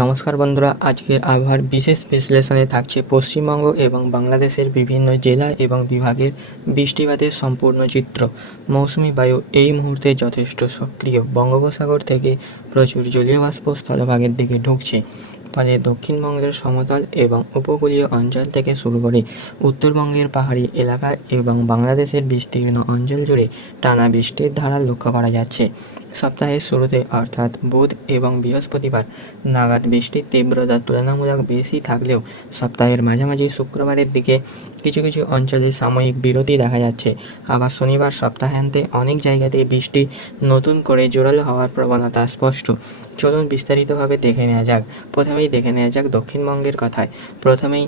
নমস্কার বন্ধুরা, আজকের আবহাওয়ার বিশেষ বিশ্লেষণে থাকছে পশ্চিমবঙ্গ এবং বাংলাদেশের বিভিন্ন জেলা এবং বিভাগের বৃষ্টিপাতের সম্পূর্ণ চিত্র। মৌসুমি বায়ু এই মুহূর্তে যথেষ্ট সক্রিয়। বঙ্গোপসাগর থেকে প্রচুর জলীয় বাষ্প স্থলভাগের দিকে ঢুকছে, ফলে দক্ষিণবঙ্গের সমতল এবং উপকূলীয় অঞ্চল থেকে শুরু করে উত্তরবঙ্গের পাহাড়ি এলাকা এবং বাংলাদেশের বিস্তীর্ণ অঞ্চল জুড়ে টানা বৃষ্টির ধারা লক্ষ্য করা যাচ্ছে। সপ্তাহের শুরুতে অর্থাৎ বুধ এবং বৃহস্পতিবার নাগাদ বৃষ্টির তীব্রতা তুলনামূলক বেশি থাকলেও সপ্তাহের মাঝামাঝি শুক্রবারের দিকে কিছু কিছু অঞ্চলে সাময়িক বিরতি দেখা যাচ্ছে। আবার শনিবার সপ্তাহান্তে অনেক জায়গাতেই বৃষ্টি নতুন করে জোরালো হওয়ার প্রবণতা স্পষ্ট। চলুন বিস্তারিতভাবে দেখে নেওয়া যাক। প্রথমেই দেখে নেওয়া যাক দক্ষিণবঙ্গের কথায়। প্রথমেই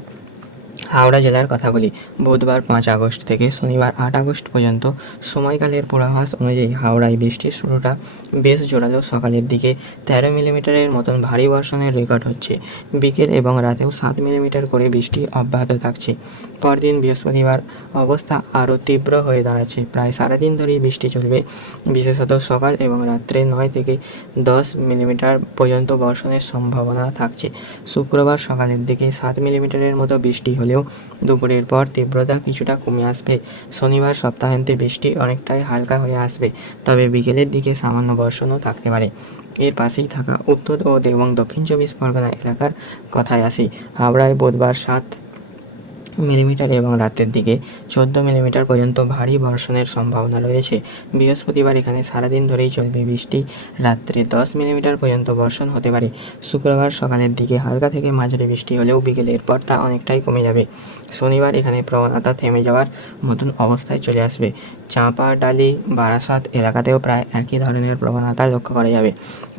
হাওড়া জেলার কথা বলি। বুধবার 5 আগস্ট থেকে শনিবার 8 আগস্ট পর্যন্ত সময়কালের পূর্বাভাস অনুযায়ী হাওড়ায় বৃষ্টির শুরুটা বেশ জোরালো। সকালের দিকে 13 মিলিমিটারের মতন ভারী বর্ষণের রেকর্ড হচ্ছে। বিকেল এবং রাতেও 7 মিলিমিটার করে বৃষ্টি অব্যাহত থাকছে। পরদিন বৃহস্পতিবার অবস্থা আরও তীব্র হয়ে দাঁড়াচ্ছে। প্রায় সারাদিন ধরেই বৃষ্টি চলবে। বিশেষত সকাল এবং রাত্রে 9 থেকে 10 মিলিমিটার পর্যন্ত বর্ষণের সম্ভাবনা থাকছে। শুক্রবার সকালের দিকে 7 মিলিমিটারের মতো বৃষ্টি হলেও দুপুরের পর তীব্রতা কিছুটা কমে আসবে। শনিবার সপ্তাহান্তে বৃষ্টি অনেকটাই হালকা হয়ে আসবে, তবে বিকেলের দিকে সামান্য বর্ষণও থাকতে পারে। এর পাশেই থাকা উত্তর ও এবং দক্ষিণ 24 পরগনা এলাকার কথায় আসি। হাওড়ায় বুধবার 7 মিলিমিটার এবং রাতের দিকে 14 মিলিমিটার পর্যন্ত ভারী বর্ষণের সম্ভাবনা রয়েছে। বৃহস্পতিবার এখানে সারাদিন ধরেই চলবে বৃষ্টি। রাত্রে 10 মিলিমিটার পর্যন্ত বর্ষণ হতে পারে। শুক্রবার সকালের দিকে হালকা থেকে মাঝারি বৃষ্টি হলেও বিকেলের পর তা অনেকটাই কমে যাবে। শনিবার এখানে প্রবণতা থেমে যাওয়ার মতন অবস্থায় চলে আসবে। চাঁপাডালি, বারাসাত এলাকাতেও প্রায় একই ধরনের প্রবণতা লক্ষ্য করা যাবে।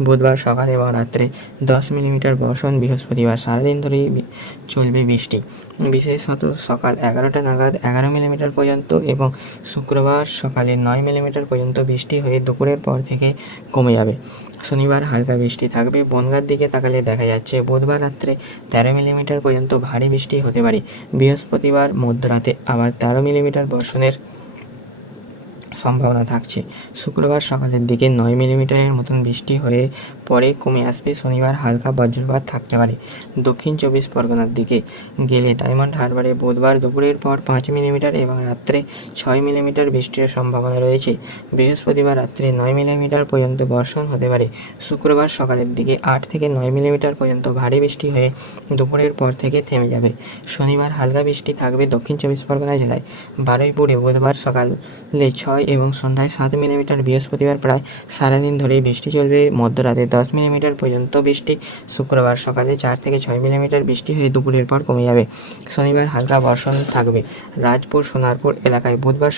বুধবার সকাল এবং রাত্রে 10 মিলিমিটার বর্ষণ। বৃহস্পতিবার সারাদিন ধরেই চলবে বৃষ্টি, বিশেষত সকাল 11টা নাগাদ 11 মিলিমিটার পর্যন্ত এবং শুক্রবার সকালে 9 মিলিমিটার পর্যন্ত বৃষ্টি হয়ে দুপুরের পর থেকে কমে যাবে। শনিবার হালকা বৃষ্টি থাকবে। বনগাঁর দিকে তাকালে দেখা যাচ্ছে বুধবার রাত্রে 13 মিলিমিটার পর্যন্ত ভারী বৃষ্টি হতে পারে। বৃহস্পতিবার মধ্যরাতে আবার 13 মিলিমিটার বর্ষণের সম্ভাবনা থাকছে। শুক্রবার সকালের দিকে 9 মিলিমিটারের মতন বৃষ্টি হয়ে পরে কমে আসবে। শনিবার হালকা বজ্রপাত থাকতে পারে। দক্ষিণ 24 পরগনার দিকে গেলে ডায়মন্ড হারবারে বুধবার দুপুরের পর 5 মিলিমিটার এবং রাত্রে 6 মিলিমিটার বৃষ্টির সম্ভাবনা রয়েছে। বৃহস্পতিবার রাত্রে 9 মিলিমিটার পর্যন্ত বর্ষণ হতে পারে। শুক্রবার সকালের দিকে 8 থেকে 9 মিলিমিটার পর্যন্ত ভারী বৃষ্টি হয়ে দুপুরের পর থেকে থেমে যাবে। শনিবার হালকা বৃষ্টি থাকবে দক্ষিণ 24 পরগনা জেলায়। বারুইপুরে বুধবার সকালে 6 এবং সন্ধ্যায় 7 মিলিমিটার। বৃহস্পতিবার প্রায় সারাদিন ধরেই বৃষ্টি চলবে। মধ্যরাতে 10 মিলিমিটার পর্যন্ত বৃষ্টি। শুক্রবার সকালে 4 থেকে 6 মিলিমিটার বৃষ্টি হয়ে দুপুরের পর কমে যাবে। শনিবার হালকা বর্ষণ থাকবে। রাজপুর, সোনারপুর এলাকায় বুধবার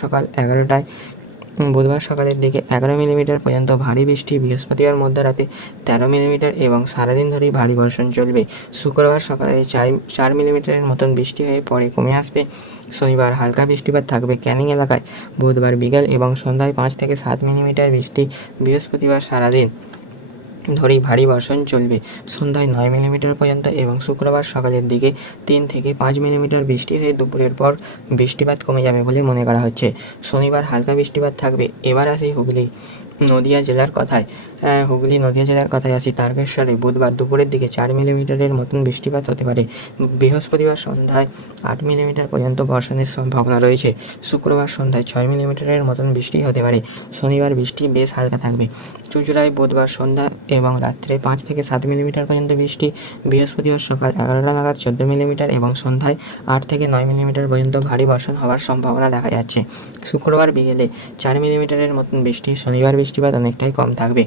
সকালের দিকে 11 মিলিমিটার পর্যন্ত ভারী বৃষ্টি। বৃহস্পতিবার মধ্যরাতে 13 মিলিমিটার এবং সারাদিন ধরেই ভারী বর্ষণ চলবে। শুক্রবার সকালে 4 মিলিমিটারের মতন বৃষ্টি হয়ে পরে কমে আসবে। শনিবার হালকা বৃষ্টিপাত থাকবে ক্যানিং এলাকায়। বুধবার বিকেল এবং সন্ধ্যায় 5 থেকে 7 মিলিমিটার বৃষ্টি। বৃহস্পতিবার সারাদিন ধরেই ভারী বর্ষণ চলবে। সন্ধ্যায় 9 মিলিমিটার পর্যন্ত এবং শুক্রবার সকালের দিকে 3 থেকে 5 মিলিমিটার বৃষ্টি হয়ে দুপুরের পর বৃষ্টিপাত কমে যাবে বলে মনে করা হচ্ছে। শনিবার হালকা বৃষ্টিপাত থাকবে। এবার আসি হুগলি নদিয়া জেলার কথায়। নদিয়া জেলার কথায় আসি। তারকেশ্বরে বুধবার দুপুরের দিকে 4 মিলিমিটারের মতন বৃষ্টিপাত হতে পারে। বৃহস্পতিবার সন্ধ্যায় 8 মিলিমিটার পর্যন্ত বর্ষণের সম্ভাবনা রয়েছে। শুক্রবার সন্ধ্যায় 6 মিলিমিটারের মতন বৃষ্টি হতে পারে। শনিবার বৃষ্টি বেশ হালকা থাকবে। চুঁচুড়ায় বুধবার সন্ধ্যা এবং রাত্রে 5 থেকে 7 মিলিমিটার পর্যন্ত বৃষ্টি। বৃহস্পতিবার সকাল 11টা নাগাদ 14 মিলিমিটার এবং সন্ধ্যায় 8 থেকে 9 মিলিমিটার পর্যন্ত ভারী বর্ষণ হওয়ার সম্ভাবনা দেখা যাচ্ছে। শুক্রবার বিকেলে 4 মিলিমিটারের মতন বৃষ্টি। শনিবার বৃষ্টিপাত অনেকটাই কম থাকবে।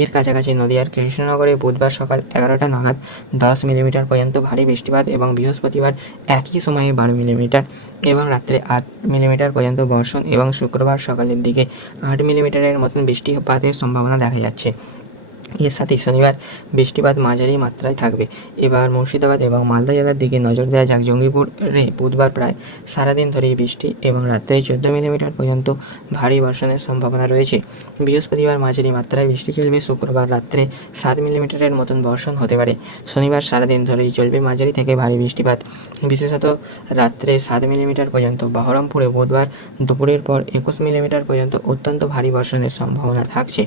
এর কাছাকাছি নদিয়ার কৃষ্ণনগরে বুধবার সকাল 11টা নাগাদ 10 মিলিমিটার পর্যন্ত ভারী বৃষ্টিপাত এবং বৃহস্পতিবার একই সময়ে 12 মিলিমিটার এবং রাত্রে 8 মিলিমিটার পর্যন্ত বর্ষণ এবং শুক্রবার সকালের দিকে 8 মিলিমিটারের মতন বৃষ্টিপাতের সম্ভাবনা দেখা যাচ্ছে। এর সাথে শনিবার বৃষ্টিপাত মাঝারি মাত্রায় থাকবে। এবার মুর্শিদাবাদ এবং মালদা জেলার দিকে নজর দেওয়া যাক। জঙ্গিপুরে বুধবার প্রায় সারাদিন ধরেই বৃষ্টি এবং রাত্রে 14 মিলিমিটার পর্যন্ত ভারী বর্ষণের সম্ভাবনা রয়েছে। বৃহস্পতিবার মাঝারি মাত্রায় বৃষ্টি চলবে। শুক্রবার রাত্রে 7 মিলিমিটারের মতন বর্ষণ হতে পারে। শনিবার সারাদিন ধরেই চলবে মাঝারি থেকে ভারী বৃষ্টিপাত, বিশেষত রাত্রে 7 মিলিমিটার পর্যন্ত। বহরমপুরে বুধবার দুপুরের পর 21 মিলিমিটার পর্যন্ত অত্যন্ত ভারী বর্ষণের সম্ভাবনা থাকছে।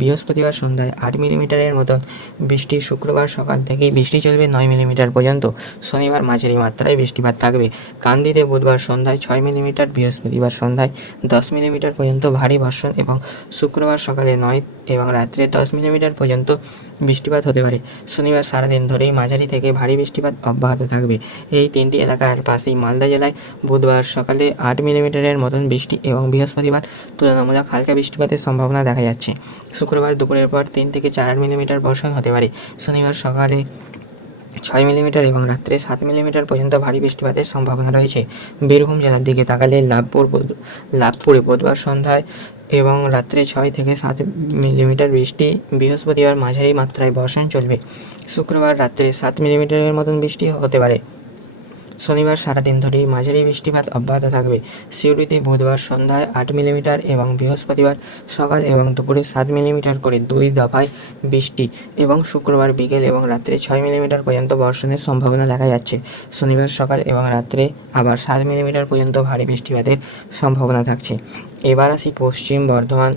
বৃহস্পতিবার সন্ধ্যায় 8 মিলিমিটারের মতন বৃষ্টি। শুক্রবার সকাল থেকেই বৃষ্টি চলবে 9 মিলিমিটার পর্যন্ত। শনিবার মাঝারি মাত্রায় বৃষ্টিপাত থাকবে। কান্দিতে বুধবার সন্ধ্যায় 6 মিলিমিটার, বৃহস্পতিবার সন্ধ্যায় 10 মিলিমিটার পর্যন্ত ভারী বর্ষণ এবং শুক্রবার সকালে 9 এবং রাত্রে 10 মিলিমিটার পর্যন্ত বৃষ্টিপাত হতে পারে। শনিবার সারাদিন ধরেই মাঝারি থেকে ভারী বৃষ্টিপাত অব্যাহত থাকবে। এই তিনটি এলাকার পাশেই মালদা জেলায় বুধবার সকালে 8 মিলিমিটারের মতন বৃষ্টি এবং বৃহস্পতিবার তুলনামূলক হালকা বৃষ্টিপাতের সম্ভাবনা দেখা যাচ্ছে। শুক্রবার দুপুরের পর 3 থেকে 4 মিলিমিটার বর্ষণ হতে পারে। শনিবার সকালে 6 মিলিমিটার এবং রাত্রে 7 মিলিমিটার পর্যন্ত ভারী বৃষ্টিপাতের সম্ভাবনা রয়েছে। বীরভূম জেলার দিকে তাকালে লাভপুরে বুধবার সন্ধ্যায় এবং রাত্রে 6 থেকে 7 মিলিমিটার বৃষ্টি। বৃহস্পতিবার মাঝারি মাত্রায় বর্ষণ চলবে। শুক্রবার রাত্রে 7 মিলিমিটারের মতন বৃষ্টি হতে পারে। শনিবার সারাদিন ধরেই মাঝারি বৃষ্টিপাত অব্যাহত থাকবে। সিউড়িতে বুধবার সন্ধ্যায় 8 মিলিমিটার এবং বৃহস্পতিবার সকাল এবং দুপুরে 7 মিলিমিটার করে 2 দফায় বৃষ্টি এবং শুক্রবার বিকেল এবং রাত্রে 6 মিলিমিটার পর্যন্ত বর্ষণের সম্ভাবনা দেখা যাচ্ছে। শনিবার সকাল এবং রাত্রে আবার 7 মিলিমিটার পর্যন্ত ভারী বৃষ্টিপাতের সম্ভাবনা থাকছে। এবার আসি পশ্চিম বর্ধমান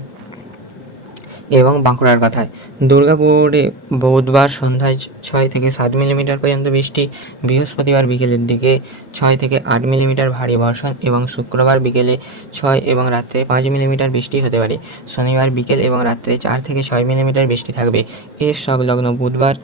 এবং বাঁকুড়ার কথায়। দুর্গাপুরে বুধবার সন্ধ্যায় 6 থেকে 7 মিলিমিটার পর্যন্ত বৃষ্টি। বৃহস্পতিবার বিকেলের দিকে 6 থেকে 8 মিলিমিটার ভারী বর্ষণ এবং শুক্রবার বিকেলে 6 এবং রাত্রে 5 মিলিমিটার বৃষ্টি হতে পারে। শনিবার বিকেল এবং রাত্রে 4 থেকে 6 মিলিমিটার বৃষ্টি থাকবে। এর সংলগ্ন বুধবার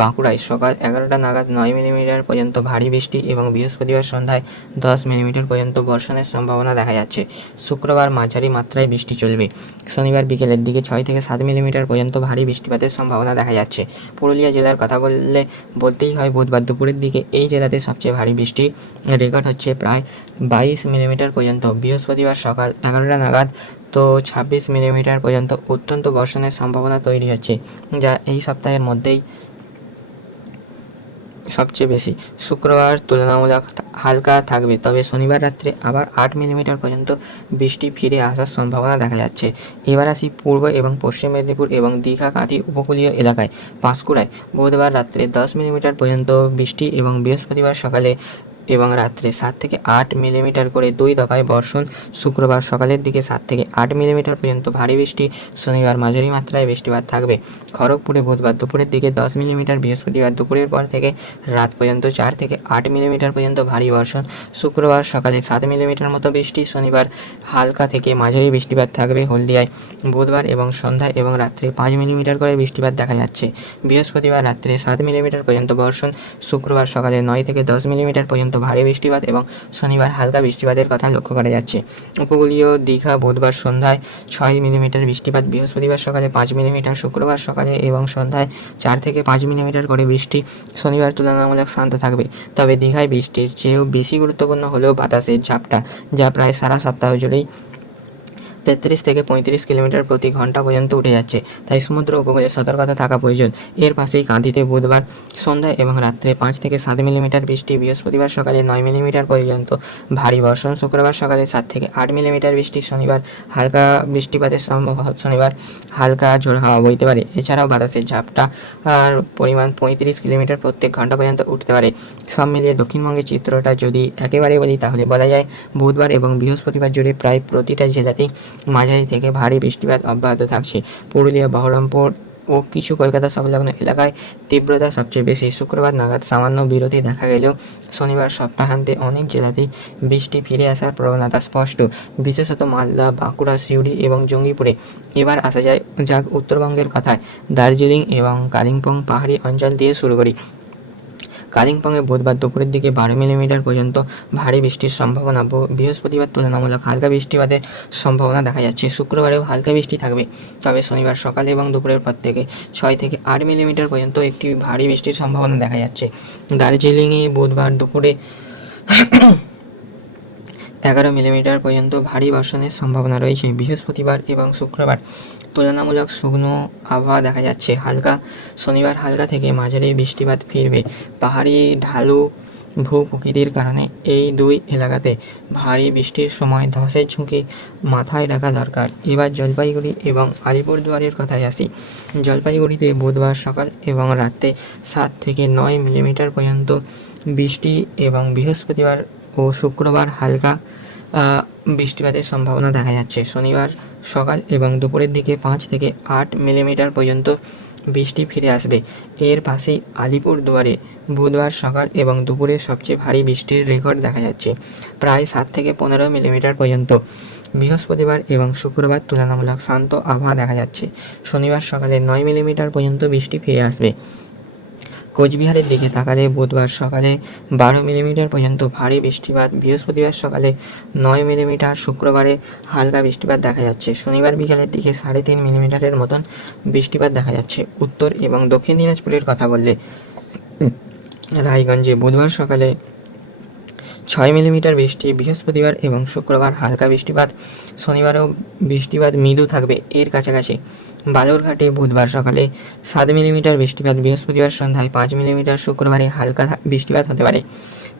বাঁকুড়ায় সকাল 11টা নাগাদ 9 মিলিমিটার পর্যন্ত ভারী বৃষ্টি এবং বৃহস্পতিবার সন্ধ্যায় 10 মিলিমিটার পর্যন্ত বর্ষণের সম্ভাবনা দেখা যাচ্ছে। শুক্রবার মাঝারি মাত্রায় বৃষ্টি চলবে। শনিবার বিকেলের দিকে 6 থেকে 7 মিলিমিটার পর্যন্ত ভারী বৃষ্টিপাতের সম্ভাবনা দেখা যাচ্ছে। পুরুলিয়া জেলার কথা বলতেই হয় বুধবার দুপুরের দিকে এই জেলাতে সবচেয়ে ভারী বৃষ্টি রেকর্ড হচ্ছে প্রায় 22 মিলিমিটার পর্যন্ত। বৃহস্পতিবার সকাল 11টা নাগাদ 26 মিলিমিটার পর্যন্ত অত্যন্ত বর্ষণের সম্ভাবনা তৈরি হচ্ছে, যা এই সপ্তাহের মধ্যেই সবচেয়ে বেশি। শুক্রবার তুলনামূলক হালকা থাকবে, তবে শনিবার রাত্রে আবার 8 মিলিমিটার পর্যন্ত বৃষ্টি ফিরে আসার সম্ভাবনা দেখা যাচ্ছে। এবার আসি পূর্ব এবং পশ্চিম মেদিনীপুর এবং দীঘা কাঁথি উপকূলীয় এলাকায়। পাঁশকুড়ায় বুধবার রাত্রে 10 মিলিমিটার পর্যন্ত বৃষ্টি এবং বৃহস্পতিবার সকালে এবং রাত্রে 7 থেকে 8 মিলিমিটার করে 2 দফায় বর্ষণ। শুক্রবার সকালের দিকে 7 থেকে 8 মিলিমিটার পর্যন্ত ভারী বৃষ্টি। শনিবার মাঝারি মাত্রায় বৃষ্টিপাত থাকবে। খড়গপুরে বুধবার দুপুরের দিকে 10 মিলিমিটার, বৃহস্পতিবার দুপুরের পর থেকে রাত পর্যন্ত 4 থেকে 8 মিলিমিটার পর্যন্ত ভারী বর্ষণ। শুক্রবার সকালে 7 মিলিমিটার মতো বৃষ্টি। শনিবার হালকা থেকে মাঝারি বৃষ্টিপাত থাকবে হলদিয়ায়। বুধবার এবং সন্ধ্যায় এবং রাত্রে 5 মিলিমিটার করে বৃষ্টিপাত দেখা যাচ্ছে। বৃহস্পতিবার রাত্রে 7 মিলিমিটার পর্যন্ত বর্ষণ। শুক্রবার সকালে 9 থেকে 10 মিলিমিটার পর্যন্ত ভারী বৃষ্টিপাত এবং শনিবার হালকা বৃষ্টিপাতের কথা লক্ষ্য করা যাচ্ছে। উপকূলীয় দীঘা বুধবার সন্ধ্যায় 6 মিলিমিটার বৃষ্টিপাত, বৃহস্পতিবার সকালে 5 মিলিমিটার, শুক্রবার সকালে এবং সন্ধ্যায় 4 থেকে 5 মিলিমিটার করে বৃষ্টি। শনিবার তুলনামূলক শান্ত থাকবে, তবে দীঘায় বৃষ্টির চেয়েও বেশি গুরুত্বপূর্ণ হলেও বাতাসের ঝাপটা, যা প্রায় সারা সপ্তাহ জুড়েই 33 থেকে 35 কিলোমিটার প্রতি ঘন্টা পর্যন্ত উঠে যাচ্ছে, তাই সমুদ্র উপকূলে সতর্কতা থাকা প্রয়োজন। এর পাশেই কাঁথিতে বুধবার সন্ধ্যায় এবং রাত্রে 5 থেকে 7 মিলিমিটার বৃষ্টি, বৃহস্পতিবার সকালে 9 মিলিমিটার পর্যন্ত ভারী বর্ষণ, শুক্রবার সকালে 7 থেকে 8 মিলিমিটার বৃষ্টি। শনিবার হালকা বৃষ্টিপাতের শনিবার হালকা ঝোড়ো হাওয়া বইতে পারে। এছাড়াও বাতাসের ঝাপটা আর পরিমাণ 35 কিলোমিটার প্রত্যেক ঘন্টা পর্যন্ত উঠতে পারে। সব মিলিয়ে দক্ষিণবঙ্গের চিত্রটা যদি একেবারে বলি তাহলে বলা যায় বুধবার এবং বৃহস্পতিবার জুড়ে প্রায় প্রতিটা জেলাতেই মাঝারি থেকে ভারী বৃষ্টিপাত অব্যাহত থাকছে। পুরুলিয়া, বহরমপুর ও কিছু কলকাতা সংলগ্ন এলাকায় তীব্রতা সবচেয়ে বেশি। শুক্রবার নাগাদ সামান্য বিরতি দেখা গেলেও শনিবার সপ্তাহান্তে অনেক জেলাতেই বৃষ্টি ফিরে আসার প্রবণতা স্পষ্ট, বিশেষত মালদা, বাঁকুড়া, সিউড়ি এবং জঙ্গিপুরে। এবার আসা যাক উত্তরবঙ্গের কথায়। দার্জিলিং এবং কালিম্পং পাহাড়ি অঞ্চল দিয়ে শুরু করি। কালিম্পংয়ে বুধবার দুপুরের দিকে 12 মিলিমিটার পর্যন্ত ভারী বৃষ্টির সম্ভাবনা। বৃহস্পতিবার তুলনামূলক হালকা বৃষ্টিপাতের সম্ভাবনা দেখা যাচ্ছে। শুক্রবারেও হালকা বৃষ্টি থাকবে, তবে শনিবার সকালে এবং দুপুরের পর থেকে 6 থেকে 8 মিলিমিটার পর্যন্ত একটি ভারী বৃষ্টির সম্ভাবনা দেখা যাচ্ছে। দার্জিলিংয়ে বুধবার দুপুরে 11 মিলিমিটার পর্যন্ত ভারী বর্ষণের সম্ভাবনা রয়েছে। বৃহস্পতিবার এবং শুক্রবার তুলনামূলক শুকনো আবহাওয়া দেখা যাচ্ছে। শনিবার হালকা থেকে মাঝারি বৃষ্টিপাত ফিরবে। পাহাড়ি ঢালু ভূপ্রকৃতির কারণে এই দুই এলাকাতে ভারী বৃষ্টির সময় ধসের ঝুঁকি মাথায় রাখা দরকার। এবার জলপাইগুড়ি এবং আলিপুরদুয়ারের কথায় আসি। জলপাইগুড়িতে বুধবার সকাল এবং রাতে 7 থেকে 9 মিলিমিটার পর্যন্ত বৃষ্টি এবং বৃহস্পতিবার ও শুক্রবার হালকা বৃষ্টিপাতের সম্ভাবনা দেখা যাচ্ছে। শনিবার সকাল এবং দুপুরের দিকে 5 থেকে 8 মিলিমিটার পর্যন্ত বৃষ্টি ফিরে আসবে। এর পাশেই আলিপুরদুয়ারে বুধবার সকাল এবং দুপুরে সবচেয়ে ভারী বৃষ্টির রেকর্ড দেখা যাচ্ছে, প্রায় 7 থেকে 15 মিলিমিটার পর্যন্ত। বৃহস্পতিবার এবং শুক্রবার তুলনামূলক শান্ত আবহাওয়া দেখা যাচ্ছে। শনিবার সকালে 9 মিলিমিটার পর্যন্ত বৃষ্টি ফিরে আসবে। কোচবিহারের দিকে তাকালে বুধবার সকালে 12 মিলিমিটার পর্যন্ত ভারী বৃষ্টিপাত, বৃহস্পতিবার সকালে 9 মিলিমিটার, শুক্রবারে হালকা বৃষ্টিপাত দেখা যাচ্ছে। শনিবার বিকালের দিকে 3.5 মিলিমিটারের মতন বৃষ্টিপাত দেখা যাচ্ছে। উত্তর এবং দক্ষিণ দিনাজপুরের কথা বললে রায়গঞ্জে বুধবার সকালে 6 মিলিমিটার বৃষ্টি, বৃহস্পতিবার এবং শুক্রবার হালকা বৃষ্টিপাত, শনিবারেও বৃষ্টিপাত মৃদু থাকবে এর কাছাকাছি। বালুরঘাটে বুধবার সকালে 7 মিলিমিটার বৃষ্টিপাত, বৃহস্পতিবার সন্ধ্যায় 5 মিলিমিটার, শুক্রবারে হালকা বৃষ্টিপাত হতে পারে,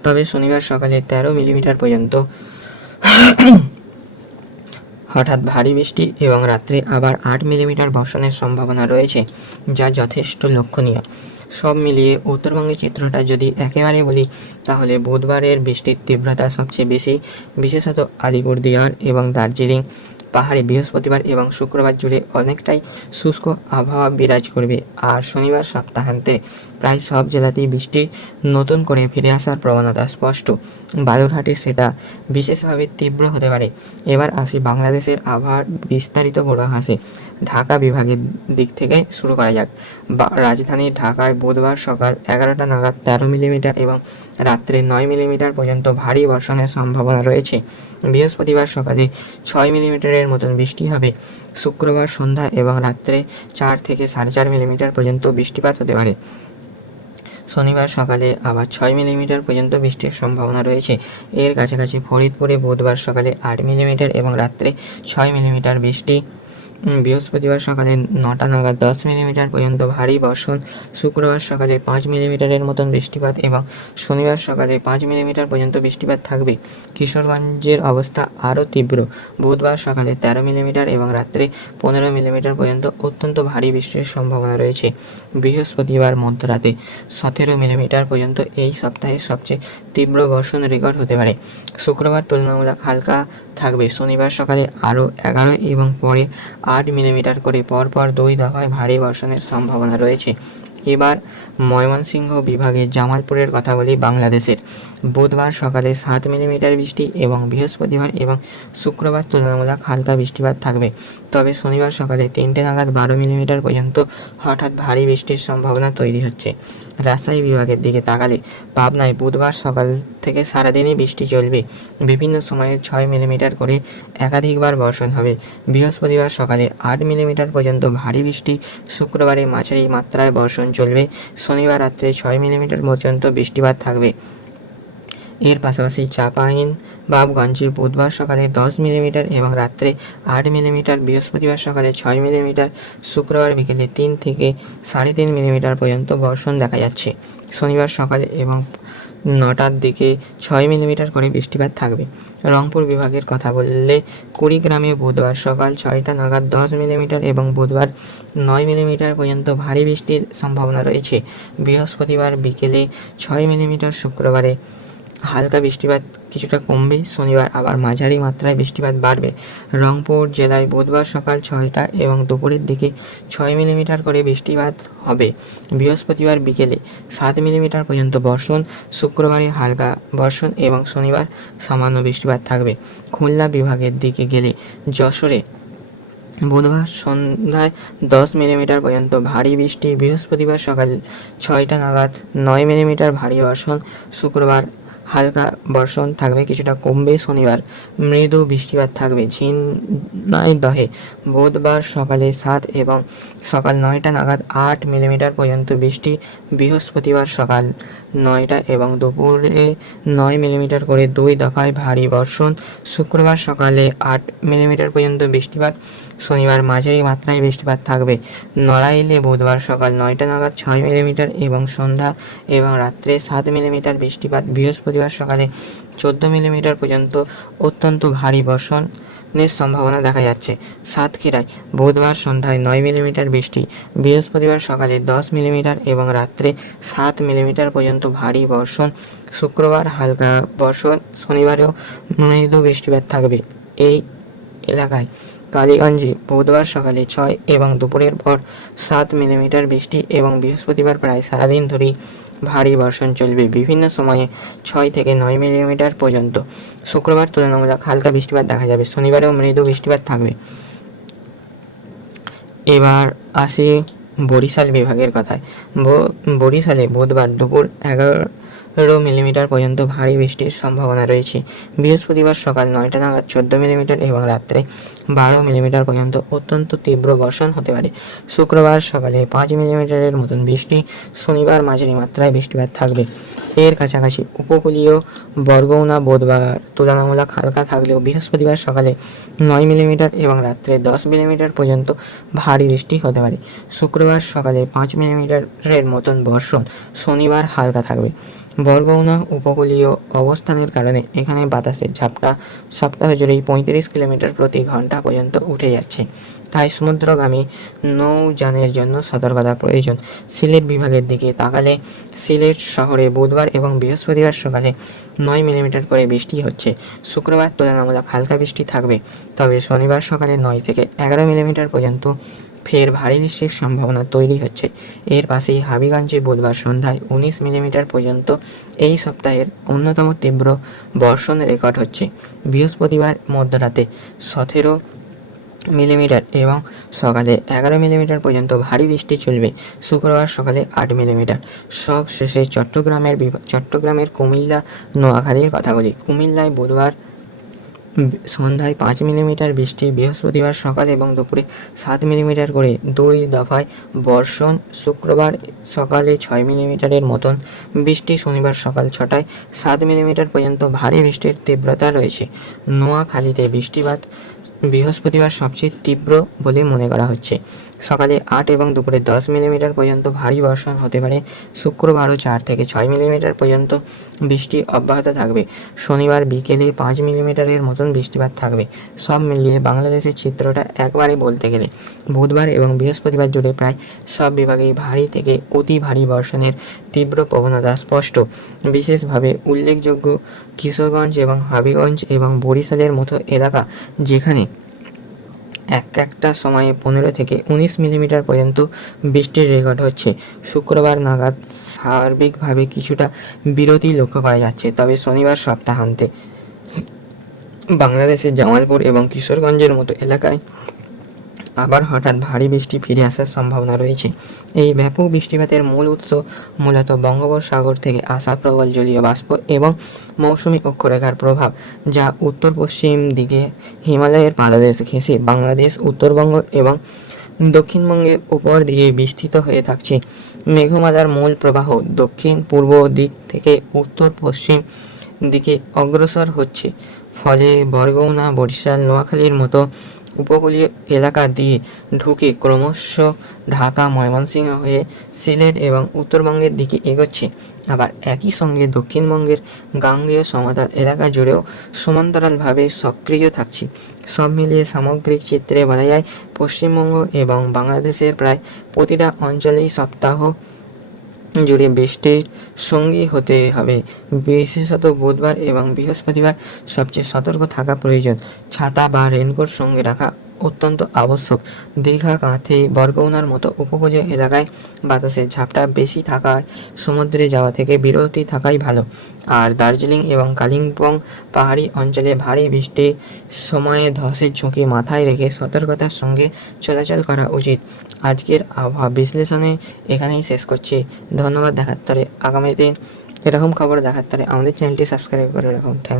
তবে শনিবার সকালে 13 মিলিমিটার পর্যন্ত হঠাৎ ভারী বৃষ্টি এবং রাত্রে আবার 8 মিলিমিটার বর্ষণের সম্ভাবনা রয়েছে, যা যথেষ্ট লক্ষণীয়। সব মিলিয়ে উত্তরবঙ্গের চিত্রটা যদি একেবারে বলি, তাহলে বুধবারের বৃষ্টির তীব্রতা সবচেয়ে বেশি, বিশেষত আলিপুরদুয়ার এবং দার্জিলিং পাহাড়ে বৃহস্পতিবার এবং শুক্রবার জুড়ে অনেকটাই শুষ্ক আবহাওয়া বিরাজ করবে। আর শনিবার সপ্তাহান্তে প্রায় সব জেলাতেই বৃষ্টি নতুন করে ফিরে আসার প্রবণতা স্পষ্ট। বালুরঘাটে সেটা বিশেষভাবে তীব্র হতে পারে। এবার আসি বাংলাদেশের আবহাওয়ার বিস্তারিত পূর্বাভাসে। ঢাকা বিভাগের দিক থেকে শুরু করা যাক। রাজধানী ঢাকায় বুধবার সকাল 11টা নাগাদ 13 মিলিমিটার এবং রাত্রে 9 মিলিমিটার পর্যন্ত ভারী বর্ষণের সম্ভাবনা রয়েছে। বৃহস্পতিবার সকালে 6 মিলিমিটারের মতন বৃষ্টি হবে। শুক্রবার সন্ধ্যা এবং রাত্রে 4 থেকে 4.5 মিলিমিটার পর্যন্ত বৃষ্টিপাত হতে পারে। শনিবার সকালে আবার 6 মিলিমিটার পর্যন্ত বৃষ্টির সম্ভাবনা রয়েছে। এর কাছাকাছি ফরিদপুরে বুধবার সকালে 8 মিলিমিটার এবং রাত্রে 6 মিলিমিটার বৃষ্টি। বৃহস্পতিবার সকালে 9টা নাগাদ 10 মিলিমিটার পর্যন্ত ভারী বর্ষণ। শুক্রবার সকালে 5 মিলিমিটারের মতন বৃষ্টিপাত এবং শনিবার সকালে 5 মিলিমিটার পর্যন্ত বৃষ্টিপাত থাকবে। কিশোরগঞ্জের অবস্থা আরও তীব্র। বুধবার সকালে 13 মিলিমিটার এবং রাত্রে 15 মিলিমিটার পর্যন্ত অত্যন্ত ভারী বৃষ্টির সম্ভাবনা রয়েছে। বৃহস্পতিবার মধ্যরাতে 17 মিলিমিটার পর্যন্ত এই সপ্তাহের সবচেয়ে তীব্র বর্ষণ রেকর্ড হতে পারে। শুক্রবার তুলনামূলক হালকা থাকবে। শনিবার সকালে আরও 11 এবং পরে 8 মিলিমিটার করে পরপর 2 দফায় ভারী বর্ষণের সম্ভাবনা রয়েছে। এবার ময়মনসিংহ বিভাগের জামালপুরের কথা বলি বাংলাদেশের। বুধবার সকালে 7 মিলিমিটার বৃষ্টি এবং বৃহস্পতিবার এবং শুক্রবার তুলনামূলক হালকা বৃষ্টিপাত থাকবে, তবে শনিবার সকালে 3টে নাগাদ 12 মিলিমিটার পর্যন্ত হঠাৎ ভারী বৃষ্টির সম্ভাবনা তৈরি হচ্ছে। রাজশাহী বিভাগের দিকে তাকালে পাবনায় বুধবার সকাল থেকে সারাদিনই বৃষ্টি চলবে। বিভিন্ন সময়ে 6 মিলিমিটার করে একাধিকবার বর্ষণ হবে। বৃহস্পতিবার সকালে 8 মিলিমিটার পর্যন্ত ভারী বৃষ্টি, শুক্রবারে মাঝারি মাত্রায় বর্ষণ চলবে। শনিবার রাত্রে 6 মিলিমিটার পর্যন্ত বৃষ্টিপাত থাকবে। এর পাশাপাশি চাঁপাইনবাবগঞ্জে বুধবার সকালে 10 মিলিমিটার এবং রাত্রে 8 মিলিমিটার, বৃহস্পতিবার সকালে 6 মিলিমিটার, শুক্রবার বিকেলে 3 থেকে 3.5 মিলিমিটার পর্যন্ত বর্ষণ দেখা যাচ্ছে। শনিবার সকালে এবং 9টার দিকে 6 মিলিমিটার করে বৃষ্টিপাত থাকবে। রংপুর বিভাগের কথা বললে কুড়িগ্রামে বুধবার সকাল 6টা নাগাদ 10 মিলিমিটার এবং বুধবার 9 মিলিমিটার পর্যন্ত ভারী বৃষ্টির সম্ভাবনা রয়েছে। বৃহস্পতিবার বিকেলে 6 মিলিমিটার, শুক্রবারে হালকা বৃষ্টিপাত কিছুটা কমবে, শনিবার আবার মাঝারি মাত্রায় বৃষ্টিপাত বাড়বে। রংপুর জেলায় বুধবার সকাল 6টা এবং দুপুরের দিকে 6 মিলিমিটার করে বৃষ্টিপাত হবে। বৃহস্পতিবার বিকেলে 7 মিলিমিটার পর্যন্ত বর্ষণ, শুক্রবারে হালকা বর্ষণ এবং শনিবার সামান্য বৃষ্টিপাত থাকবে। খুলনা বিভাগের দিকে গেলে যশোরে বুধবার সন্ধ্যায় 10 মিলিমিটার পর্যন্ত ভারী বৃষ্টি, বৃহস্পতিবার সকাল 6টা নাগাদ 9 মিলিমিটার ভারী বর্ষণ, শুক্রবার হালকা বর্ষণ থাকবে, কিছুটা কমবে, শনিবার মৃদু বৃষ্টিপাত থাকবে। ঝিনাইদহে বুধবার সকালে 7 এবং সকাল 9টা নাগাদ 8 মিলিমিটার পর্যন্ত বৃষ্টি, বৃহস্পতিবার সকাল 9টা এবং দুপুরে 9 মিলিমিটার করে 2 দফায় ভারী বর্ষণ, শুক্রবার সকালে 8 মিলিমিটার পর্যন্ত বৃষ্টিপাত, শনিবার মাঝারি মাত্রায় বৃষ্টিপাত থাকবে। নড়াইলে বুধবার সকাল 9টা নাগাদ 6 মিলিমিটার এবং সন্ধ্যা এবং রাত্রে 7 মিলিমিটার বৃষ্টিপাত, বৃহস্পতিবার সকালে 14 মিলিমিটার পর্যন্ত অত্যন্ত ভারী বর্ষণের সম্ভাবনা দেখা যাচ্ছে। সাতক্ষীরায় বুধবার সন্ধ্যায় 9 মিলিমিটার বৃষ্টি, বৃহস্পতিবার সকালে 10 মিলিমিটার এবং রাত্রে 7 মিলিমিটার পর্যন্ত ভারী বর্ষণ, শুক্রবার হালকা বর্ষণ, শনিবারেও মৃদু বৃষ্টিপাত থাকবে। এই এলাকায় কালীগঞ্জে বুধবার সকালে 6 এবং দুপুরের পর 7 মিলিমিটার বৃষ্টি এবং বৃহস্পতিবার প্রায় সারাদিন ধরেই ভারী বর্ষণ চলবে, বিভিন্ন সময়ে 6 থেকে 9 মিলিমিটার পর্যন্ত। শুক্রবার তুলনামূলক হালকা বৃষ্টিপাত দেখা যাবে, শনিবারেও মৃদু বৃষ্টিপাত থাকবে। এবার আসি বরিশাল বিভাগের কথায়। বরিশালে বুধবার দুপুর 11 মিলিমিটার পর্যন্ত ভারী বৃষ্টির সম্ভাবনা রয়েছে। বৃহস্পতিবার সকাল 9টা নাগাদ 14 মিলিমিটার এবং রাত্রে 12 মিলিমিটার পর্যন্ত অত্যন্ত তীব্র বর্ষণ হতে পারে। শুক্রবার সকালে 5 মিলিমিটারের মতন বৃষ্টি, শনিবার মাঝারি মাত্রায় বৃষ্টিপাত থাকবে। এর কাছাকাছি উপকূলীয় বরগুনা বুধবার তুলনামূলক হালকা থাকলেও বৃহস্পতিবার সকালে 9 মিলিমিটার এবং রাত্রে 10 মিলিমিটার পর্যন্ত ভারী বৃষ্টি হতে পারে। শুক্রবার সকালে 5 মিলিমিটারের মতন বর্ষণ, শনিবার হালকা থাকবে। বরগুনা উপকূলীয় অবস্থানের কারণে এখানে বাতাসের ঝাপটা সপ্তাহ জুড়েই 35 কিলোমিটার প্রতি ঘন্টা পর্যন্ত উঠে যাচ্ছে, তাই সমুদ্রগামী নৌযানের জন্য সতর্কতা প্রয়োজন। সিলেট বিভাগের দিকে তাকালে সিলেট শহরে বুধবার এবং বৃহস্পতিবার সকালে 9 মিলিমিটার করে বৃষ্টি হচ্ছে। শুক্রবার তুলনামূলক হালকা বৃষ্টি থাকবে, তবে শনিবার সকালে 9 থেকে 11 মিলিমিটার পর্যন্ত ফের ভারী বৃষ্টির সম্ভাবনা তৈরি হচ্ছে। এর পাশেই হাবিগঞ্জে বুধবার সন্ধ্যায় 19 মিলিমিটার পর্যন্ত এই সপ্তাহের অন্যতম তীব্র বর্ষণ রেকর্ড হচ্ছে। বৃহস্পতিবার মধ্যরাতে 17 মিলিমিটার এবং সকালে 11 মিলিমিটার পর্যন্ত ভারী বৃষ্টি চলবে। শুক্রবার সকালে 8 মিলিমিটার। সব শেষে চট্টগ্রামের কুমিল্লা নোয়াখালীর কথা বলি। কুমিল্লায় বুধবার সন্ধ্যায় 5 মিলিমিটার বৃষ্টি, বৃহস্পতিবার সকাল এবং দুপুরে 7 মিলিমিটার করে 2 দফায় বর্ষণ। শুক্রবার সকালে 6 মিলিমিটারের মতন বৃষ্টি, শনিবার সকাল 6টায় 7 মিলিমিটার পর্যন্ত ভারী বৃষ্টির তীব্রতা রয়েছে। নোয়াখালীতে বৃষ্টিপাত বৃহস্পতিবার সবচেয়ে তীব্র বলে মনে করা হচ্ছে। সকালে 8 এবং দুপুরে 10 মিলিমিটার পর্যন্ত ভারী বর্ষণ হতে পারে। শুক্রবারও 4 থেকে 6 মিলিমিটার পর্যন্ত বৃষ্টি অব্যাহত থাকবে। শনিবার বিকেলে 5 মিলিমিটারের মতন বৃষ্টিপাত থাকবে। সব মিলিয়ে বাংলাদেশের চিত্রটা একবারে বলতে গেলে বুধবার এবং বৃহস্পতিবার জুড়ে প্রায় সব বিভাগেই ভারী থেকে অতি ভারী বর্ষণের তীব্র প্রবণতা স্পষ্ট। বিশেষভাবে উল্লেখযোগ্য কিশোরগঞ্জ এবং হাবিগঞ্জ এবং বরিশালের মতো এলাকা, যেখানে একটা সময়ে 15 থেকে 19 মিলিমিটার পর্যন্ত বৃষ্টির রেকর্ড হচ্ছে। শুক্রবার নাগাদ সার্বিকভাবে কিছুটা বিরতি লক্ষ্য করা যাচ্ছে, তবে শনিবার সপ্তাহান্তে বাংলাদেশের জামালপুর এবং কিশোরগঞ্জের মতো এলাকায় আবার হঠাৎ ভারী বৃষ্টি ফিরে আসার সম্ভাবনা রয়েছে। এই ব্যাপক বৃষ্টিপাতের মূল উৎস মূলত বঙ্গোপসাগর থেকে আসা প্রবল জলীয় বাষ্প এবং মৌসুমী অক্ষরেখার প্রভাব, যা উত্তর পশ্চিম দিকে হিমালয়ের পাদদেশ ঘেঁষে বাংলাদেশ, উত্তরবঙ্গ এবং দক্ষিণবঙ্গের উপর দিয়ে বিস্তৃত হয়ে থাকছে। মেঘমালার মূল প্রবাহ দক্ষিণ পূর্ব দিক থেকে উত্তর পশ্চিম দিকে অগ্রসর হচ্ছে, ফলে বরগুনা, বরিশাল, নোয়াখালীর মতো উপকূলীয় এলাকা দিয়ে ঢুকে ক্রমশ ঢাকা, ময়মনসিংহ হয়ে সিলেট এবং উত্তরবঙ্গের দিকে এগোচ্ছে। আবার একই সঙ্গে দক্ষিণবঙ্গের গাঙ্গেয় সমতল এলাকা জুড়েও সমান্তরালভাবে সক্রিয় থাকছে। সব মিলিয়ে সামগ্রিক চিত্রে বলা যায়, পশ্চিমবঙ্গ এবং বাংলাদেশের প্রায় প্রতিটা অঞ্চলেই সপ্তাহ জুড়ে বৃষ্টির সঙ্গী হতে হবে। বিশেষত বুধবার এবং বৃহস্পতিবার সবচেয়ে সতর্ক থাকা প্রয়োজন। ছাতা বা রেনকোট সঙ্গে রাখা অত্যন্ত আবশ্যক। দীঘা, কাঁথি, বরগুনার মতো উপকূলীয় এলাকায় বাতাসের ঝাপটা বেশি থাকায় সমুদ্রে যাওয়া থেকে বিরতি থাকাই ভালো। আর দার্জিলিং এবং কালিম্পং পাহাড়ি অঞ্চলে ভারী বৃষ্টির সময়ে ধসের ঝুঁকি মাথায় রেখে সতর্কতার সঙ্গে চলাচল করা উচিত। আজকের আবহাওয়া বিশ্লেষণে এখানেই শেষ করছি। ধন্যবাদ। দেখার তরে আগামী দিন এরকম খবর দেখার তরে আমাদের চ্যানেলটি সাবস্ক্রাইব করে রাখুন। থ্যাংক